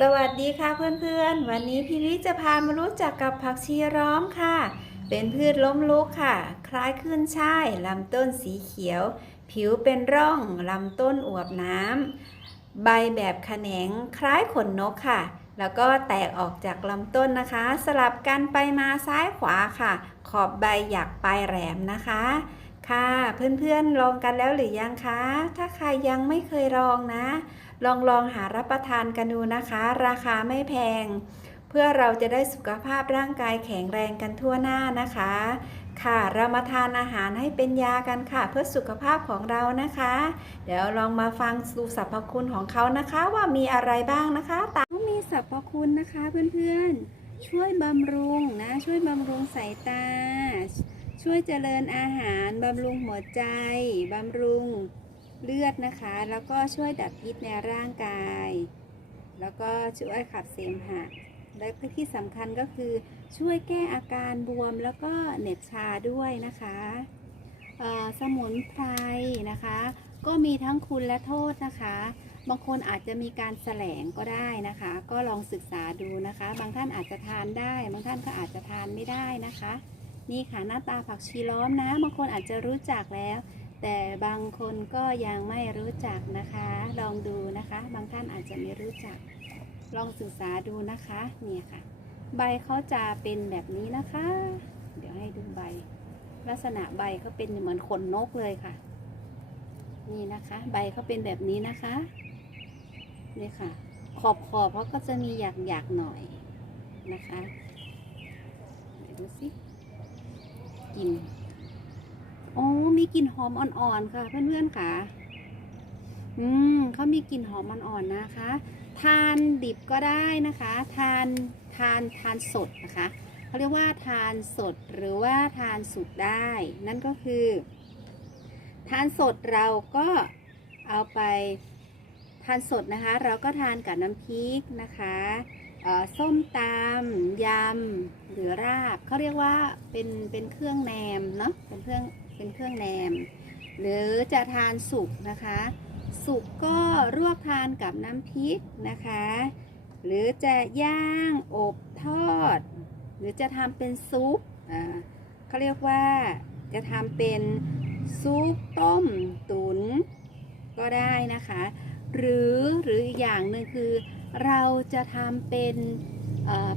สวัสดีค่ะเพื่อนๆ วันนี้พี่วิจะพามารู้จักกับผักชีร้อมค่ะ เป็นพืชล้มลุกค่ะ คล้ายขึ้นช่ายลำต้นสีเขียว ผิวเป็นร่องลำต้นอวบน้ำใบแบบแขนงคล้ายขนนกค่ะ แล้วก็แตกออกจากลำต้นนะคะ สลับกันไปมาซ้ายขวาค่ะ ขอบใบหยักปลายแหลมนะคะ ค่ะเพื่อนๆลองกันแล้วหรือยังคะ ถ้าใครยังไม่เคยลองนะ ลองลองหารับประทานกันดูนะคะ ราคาไม่แพง เพื่อเราจะได้สุขภาพร่างกายแข็งแรงกันทั่วหน้านะคะ ค่ะเรามาทานอาหารให้เป็นยากันค่ะ เพื่อสุขภาพของเรานะคะ เดี๋ยวลองมาฟังดูสรรพคุณของเขานะคะ ว่ามีอะไรบ้างนะคะตามมีสรรพคุณนะคะเพื่อนๆช่วยบำรุงนะ ช่วยบำรุงสายตา ช่วยเจริญอาหารบำรุงหัวใจบำรุงเลือดนะคะ แล้วก็ช่วยดับพิษในร่างกาย แล้วก็ช่วยขับเสมหะ และที่สำคัญก็คือช่วยแก้อาการบวมแล้วก็เหน็บชาด้วยนะคะสมุนไพรนะคะ ก็มีทั้งคุณและโทษนะคะ บางคนอาจจะมีการแสลงก็ได้นะคะ ก็ลองศึกษาดูนะคะ บางท่านอาจจะทานได้ บางท่านก็อาจจะทานไม่ได้นะคะ นี่ค่ะหน้าตาผักชีล้อมนะบางคนอาจจะรู้จักแล้ว แต่บางคนก็ยังไม่รู้จักนะคะ ลองดูนะคะ บางท่านอาจจะไม่รู้จัก ลองศึกษาดูนะคะเนี่ยค่ะ ใบเขาจะเป็นแบบนี้นะคะ เดี๋ยวให้ดูใบ ลักษณะใบเขาเป็นเหมือนขนนกเลยค่ะ นี่นะคะ ใบเขาเป็นแบบนี้นะคะนี่ค่ะ ขอบขอบเขาก็จะมีหยักหยักๆหน่อยนะคะดูสิ กลิ่นโอ้มีกลิ่นหอมอ่อนๆค่ะ เพื่อนๆค่ะ อืมเขามีกลิ่นหอมอ่อนๆนะคะ ทานดิบก็ได้นะคะ ทานทานทานสดนะคะเขาเรียกว่าทานสดหรือว่าทานสุกได้ นั่นก็คือ ทานสดเราก็เอาไปทานสดนะคะ เราก็ทานกับน้ำพริกนะคะ ส้มตำยำหรือราบเขาเรียกว่าเป็นเป็นเครื่องแหนมเนาะเป็นเครื่องเป็นเครื่องแหนม หรือจะทานสุกนะคะ สุกก็รวบทานกับน้ำพริกนะคะ หรือจะย่างอบทอด หรือจะทำเป็นซุปอ่าเขาเรียกว่าจะทำเป็นซุปต้มตุนก็ได้นะคะ หรือหรืออีกอย่างหนึ่งคือ เราจะทำเป็น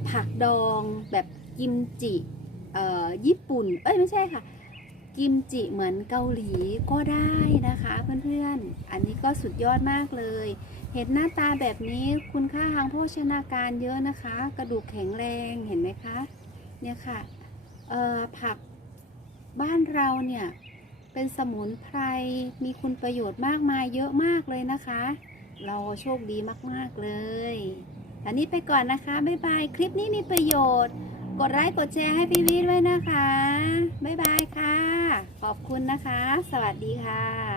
ผักดองแบบกิมจิญี่ปุ่น เอ้ยไม่ใช่ค่ะ กิมจิเหมือนเกาหลีก็ได้นะคะเพื่อนๆ อันนี้ก็สุดยอดมากเลย เห็นหน้าตาแบบนี้คุณค่าทางโภชนาการเยอะนะคะ กระดูกแข็งแรงเห็นไหมคะ เนี่ยค่ะผักบ้านเราเนี่ยเป็นสมุนไพรมีคุณประโยชน์มากมายเยอะมากเลยนะคะ เราโชคดีมาก ๆ เลยอันนี้ไปก่อนนะคะ บ๊ายบาย คลิปนี้มีประโยชน์ กดไลค์ กดแชร์ให้พี่วิทย์ไว้นะคะ บ๊ายบายค่ะ ขอบคุณนะคะ สวัสดีค่ะ